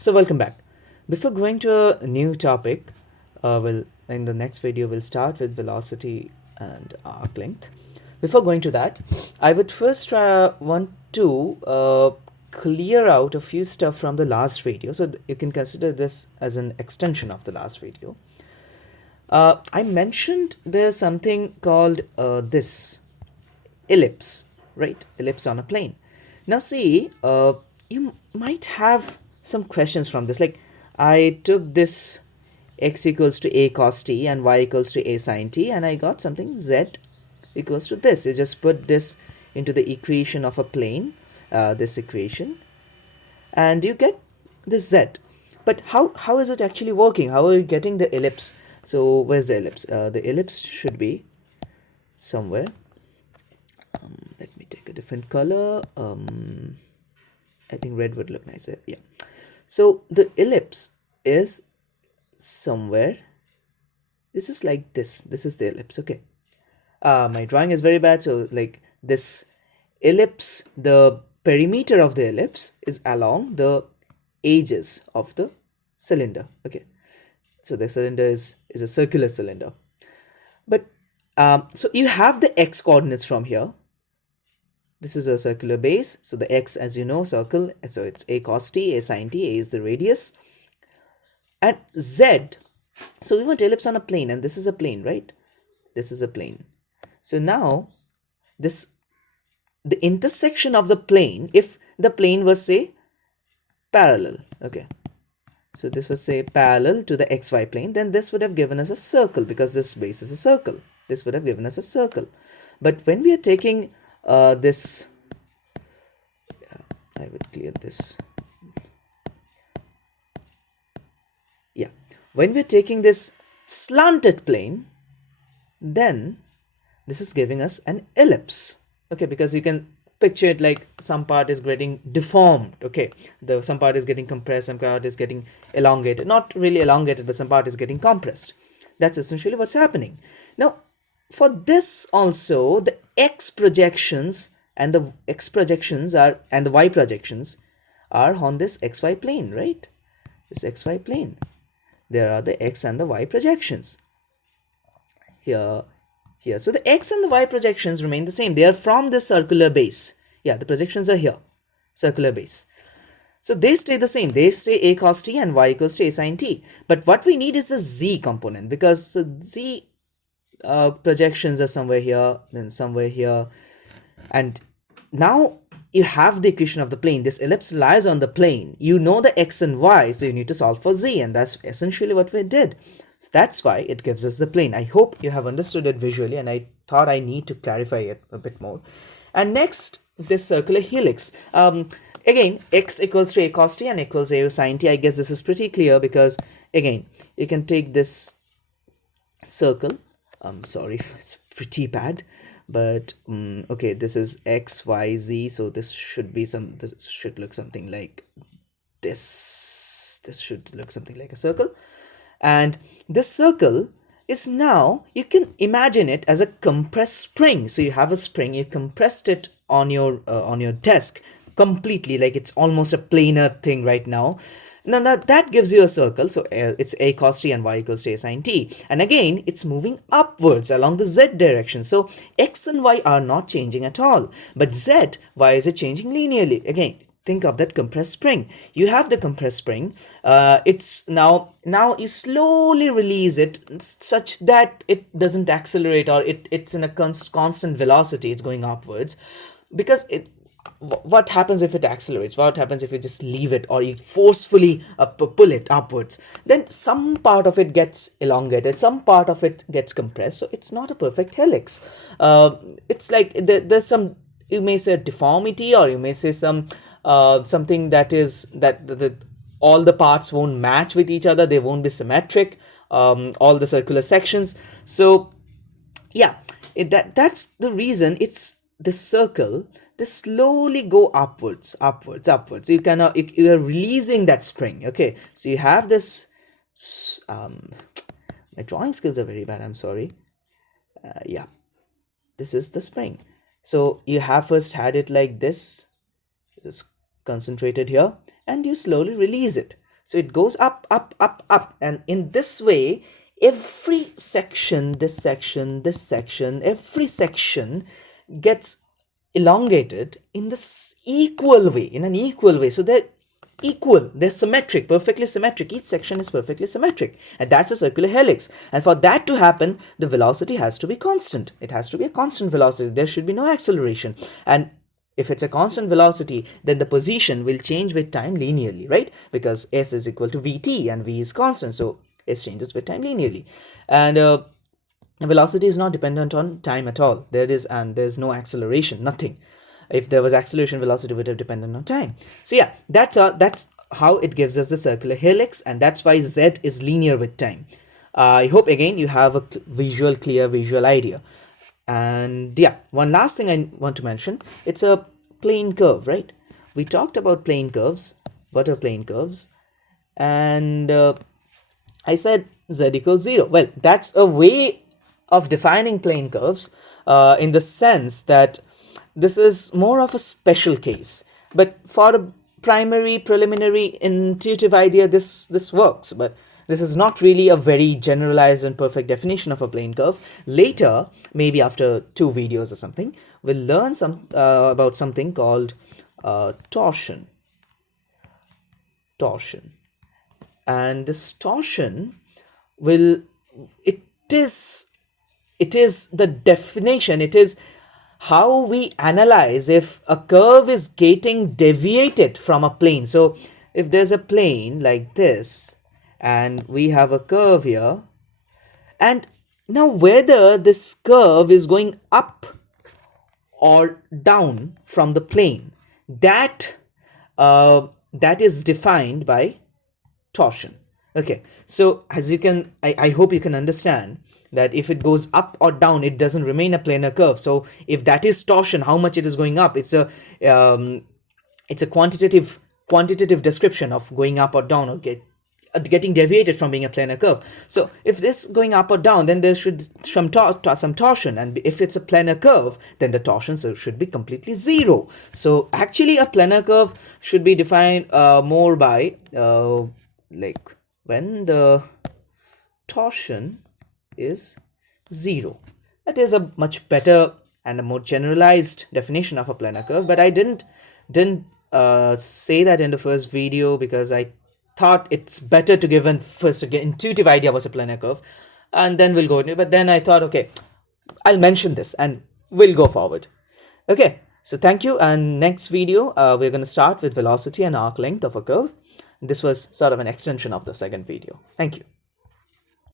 So welcome back. Before going to a new topic, in the next video we'll start with velocity and arc length. Before going to that, I would first want to clear out a few stuff from the last video. So you can consider this as an extension of the last video. I mentioned there's something called this ellipse, right? Ellipse on a plane. Now see, you might have some questions from this. Like I took this x equals to a cos t and y equals to a sin t, and I got something z equals to this. You just put this into the equation of a plane, this equation, and you get this z. But how is it actually working? How are you getting the ellipse? So where's the ellipse? The ellipse should be somewhere. Let me take a different color. I think red would look nicer. Yeah. So the ellipse is somewhere. This is like this. This is the ellipse. Okay. My drawing is very bad. So like this ellipse, the perimeter of the ellipse is along the edges of the cylinder. Okay. So the cylinder is a circular cylinder. But so you have the x coordinates from here. This is a circular base. So the x, as you know, circle. So it's a cos t, a sin t, a is the radius. And z, so we want ellipse on a plane, and this is a plane, right? This is a plane. So now the intersection of the plane, if the plane was say parallel, okay. So this was say parallel to the xy plane, then this would have given us a circle because this base is a circle. This would have given us a circle. But when we are taking this, I would clear this. Yeah, when we're taking this slanted plane, then this is giving us an ellipse. Okay, because you can picture it like some part is getting deformed. Okay, some part is getting compressed, some part is getting elongated. Not really elongated, but some part is getting compressed. That's essentially what's happening. Now, for this also, the x projections and the x projections are, and the y projections are on this xy plane, right? This xy plane. There are the x and the y projections. Here. So the x and the y projections remain the same. They are from this circular base. Yeah, the projections are here. Circular base. So they stay the same. They stay a cos t and y equals to a sin t. But what we need is the z component, because z projections are somewhere here, then somewhere here. And now you have the equation of the plane. This ellipse lies on the plane. You know the x and y, so you need to solve for z, and that's essentially what we did. So that's why it gives us the plane. I hope you have understood it visually, and I thought I need to clarify it a bit more. And next, this circular helix. Again, x equals to a cos t and equals a sin t. I guess this is pretty clear because, again, you can take this circle. I'm sorry, it's pretty bad, but okay, this is x, y, z. So this should look something like this. This should look something like a circle. And this circle is now, you can imagine it as a compressed spring. So you have a spring, you compressed it on your desk completely, like it's almost a planar thing right now. Now that gives you a circle. So it's a cos t and y equals to a sin t. And again, it's moving upwards along the z direction. So x and y are not changing at all. But z, why is it changing linearly? Again, think of that compressed spring. You have the compressed spring. It's now you slowly release it such that it doesn't accelerate, or it's in a constant velocity. It's going upwards, because what happens if it accelerates? What happens if you just leave it, or you forcefully pull it upwards? Then some part of it gets elongated, some part of it gets compressed. So it's not a perfect helix. It's like there's some, you may say, deformity, or you may say some something that is that all the parts won't match with each other. They won't be symmetric. All the circular sections. So yeah, that's the reason. It's this circle, they slowly go upwards. You cannot, you are releasing that spring. Okay, so you have this my drawing skills are very bad, I'm sorry. Yeah, this is the spring. So you have first had it like this, concentrated here, and you slowly release it. So it goes up, up, up, up. And in this way, every section, this section, this section, every section gets elongated in this equal way, in an equal way. So they're equal, they're symmetric, perfectly symmetric. Each section is perfectly symmetric, and that's a circular helix. And for that to happen, the velocity has to be constant. It has to be a constant velocity. There should be no acceleration. And if it's a constant velocity, then the position will change with time linearly, right? Because s is equal to vt and v is constant, so s changes with time linearly. And velocity is not dependent on time at all. There's no acceleration, nothing. If there was acceleration, velocity would have depended on time. So yeah, that's how it gives us the circular helix, and that's why z is linear with time. I hope again you have a clear visual idea. And yeah, one last thing I want to mention, it's a plane curve, right? We talked about plane curves. What are plane curves? And I said z equals 0. Well, that's a way of defining plane curves in the sense that this is more of a special case. But for a primary, preliminary, intuitive idea, this works. But this is not really a very generalized and perfect definition of a plane curve. Later, maybe after 2 videos or something, we'll learn about something called torsion. And this torsion it is the definition. It is how we analyze if a curve is getting deviated from a plane. So if there's a plane like this, and we have a curve here, and now whether this curve is going up or down from the plane, that is defined by torsion. Okay, so as you can, I hope you can understand that if it goes up or down, it doesn't remain a planar curve. So if that is torsion, how much it is going up, it's a quantitative description of going up or down, or getting deviated from being a planar curve. So if this going up or down, then there should some torsion, and if it's a planar curve, then the torsion should be completely 0. So actually a planar curve should be defined more by like when the torsion is 0. That is a much better and a more generalized definition of a planar curve, but I didn't say that in the first video because I thought it's better to give first an intuitive idea what's a planar curve, and then we'll go into it. But then I thought, okay, I'll mention this and we'll go forward. Okay, so thank you. And next video, we're going to start with velocity and arc length of a curve. This was sort of an extension of the second video. Thank you.